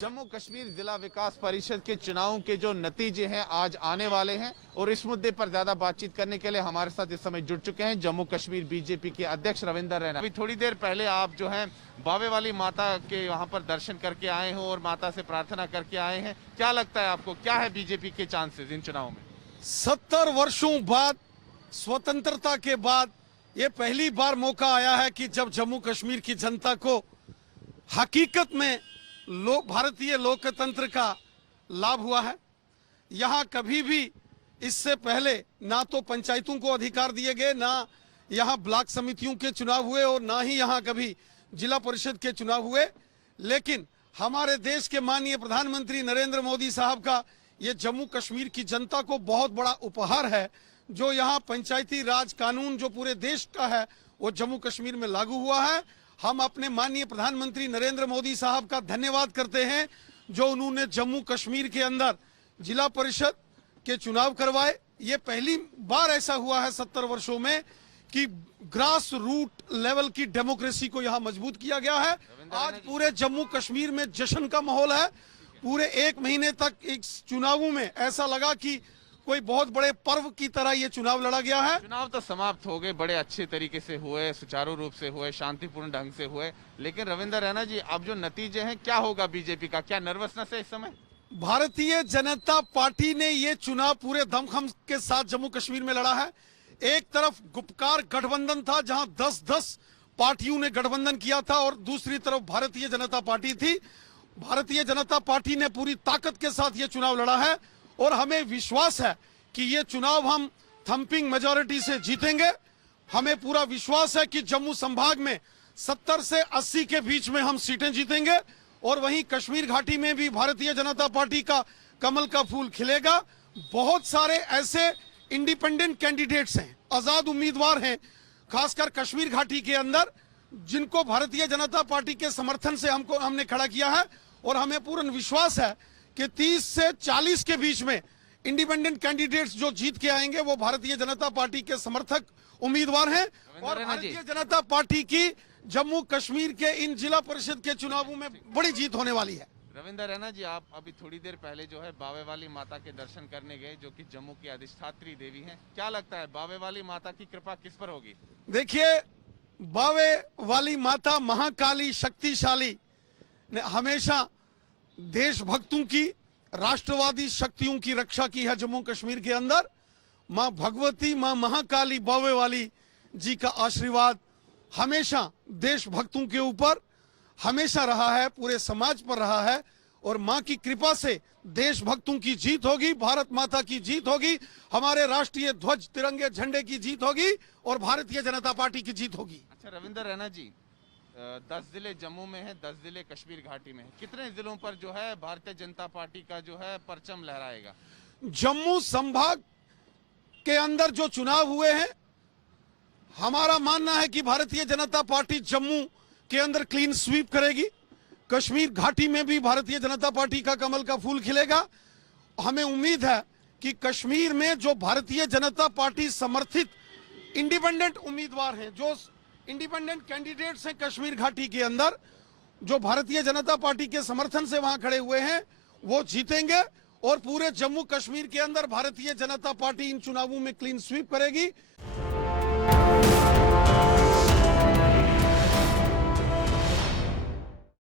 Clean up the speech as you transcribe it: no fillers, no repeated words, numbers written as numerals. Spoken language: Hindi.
जम्मू कश्मीर जिला विकास परिषद के चुनावों के जो नतीजे हैं आज आने वाले हैं और इस मुद्दे पर ज्यादा बातचीत करने के लिए हमारे साथ इस समय जुड़ चुके हैं जम्मू कश्मीर बीजेपी के अध्यक्ष रविंदर रैना। अभी थोड़ी देर पहले आप जो है बावे वाली माता के वहां पर दर्शन करके आए हो और माता से प्रार्थना करके आए हैं। क्या लगता है आपको, क्या है बीजेपी के चांसेस इन चुनावों में? 70 वर्षों बाद, स्वतंत्रता के बाद ये पहली बार मौका आया है कि जब जम्मू कश्मीर की जनता को हकीकत में भारतीय लोकतंत्र का लाभ हुआ है। यहाँ कभी भी इससे पहले ना तो पंचायतों को अधिकार दिए गए, ना यहाँ ब्लॉक समितियों के चुनाव हुए और ना ही यहाँ कभी जिला परिषद के चुनाव हुए। लेकिन हमारे देश के माननीय प्रधानमंत्री नरेंद्र मोदी साहब का ये जम्मू कश्मीर की जनता को बहुत बड़ा उपहार है। जो यहाँ पंचायती राज कानून जो पूरे देश का है वो जम्मू कश्मीर में लागू हुआ है। हम अपने माननीय प्रधानमंत्री नरेंद्र मोदी साहब का धन्यवाद करते हैं जो उन्होंने जम्मू कश्मीर के अंदर जिला परिषद के चुनाव करवाए। ये पहली बार ऐसा हुआ है 70 वर्षों में कि ग्रास रूट लेवल की डेमोक्रेसी को यहाँ मजबूत किया गया है। आज पूरे जम्मू कश्मीर में जश्न का माहौल है। पूरे 1 महीने तक इस चुनावों में ऐसा लगा कि कोई बहुत बड़े पर्व की तरह ये चुनाव लड़ा गया है। चुनाव तो समाप्त हो गए, बड़े अच्छे तरीके से हुए, सुचारू रूप से हुए, शांतिपूर्ण ढंग से हुए। लेकिन रविंदर रैना जी, अब जो नतीजे हैं क्या होगा बीजेपी का? क्या नर्वसनेस है इस समय? भारतीय जनता पार्टी ने ये चुनाव पूरे दमखम के साथ जम्मू कश्मीर में लड़ा है। एक तरफ गुपकार गठबंधन था जहां 10-10 पार्टियों ने गठबंधन किया था और दूसरी तरफ भारतीय जनता पार्टी थी। भारतीय जनता पार्टी ने पूरी ताकत के साथ ये चुनाव लड़ा है और हमें विश्वास है कि ये चुनाव हम थंपिंग मेजॉरिटी से जीतेंगे। हमें पूरा विश्वास है कि जम्मू संभाग में 70 से 80 के बीच में हम सीटें जीतेंगे और वहीं कश्मीर घाटी में भी भारतीय जनता पार्टी का कमल का फूल खिलेगा। बहुत सारे ऐसे इंडिपेंडेंट कैंडिडेट्स हैं, आजाद उम्मीदवार हैं, खासकर कश्मीर घाटी के अंदर, जिनको भारतीय जनता पार्टी के समर्थन से हमने खड़ा किया है और हमें पूर्ण विश्वास है कि 30 से 40 के बीच में इंडिपेंडेंट कैंडिडेट्स जो जीत के आएंगे वो भारतीय जनता पार्टी के समर्थक उम्मीदवार हैं और भारतीय जनता पार्टी की जम्मू कश्मीर के इन जिला परिषद के चुनावों में बड़ी जीत होने वाली है। रविंदर रैना जी, आप अभी थोड़ी देर पहले जो है बावे वाली माता के दर्शन करने गए जो कि जम्मू की अधिष्ठात्री देवी हैं। क्या लगता है बावे वाली माता की कृपा किस पर होगी? देखिए, बावे वाली माता महाकाली शक्तिशाली ने हमेशा देशभक्तों की, राष्ट्रवादी शक्तियों की रक्षा की है जम्मू कश्मीर के अंदर। मां भगवती, मां महाकाली बावे वाली जी का आशीर्वाद हमेशा देशभक्तों के ऊपर हमेशा रहा है, पूरे समाज पर रहा है और मां की कृपा से देशभक्तों की जीत होगी, भारत माता की जीत होगी, हमारे राष्ट्रीय ध्वज तिरंगे झंडे की जीत होगी और भारतीय जनता पार्टी की जीत होगी। अच्छा रविंदर रैना जी, 10 जिले जम्मू में है, 10 जिले कश्मीर घाटी में है। कितने जिलों पर जो है भारतीय जनता पार्टी का जो है परचम लहराएगा? जम्मू संभाग के अंदर जो चुनाव हुए हैं, हमारा मानना है कि भारतीय जनता पार्टी जम्मू के अंदर क्लीन स्वीप करेगी। कश्मीर घाटी में भी भारतीय जनता पार्टी का कमल का फूल खिलेगा। हमें उम्मीद है कि कश्मीर में जो भारतीय जनता पार्टी समर्थित इंडिपेंडेंट उम्मीदवार हैं, जो इंडिपेंडेंट कैंडिडेट्स हैं कश्मीर घाटी के अंदर, जो भारतीय जनता पार्टी के समर्थन से वहां खड़े हुए हैं, वो जीतेंगे और पूरे जम्मू कश्मीर के अंदर भारतीय जनता पार्टी इन चुनावों में क्लीन स्वीप करेगी।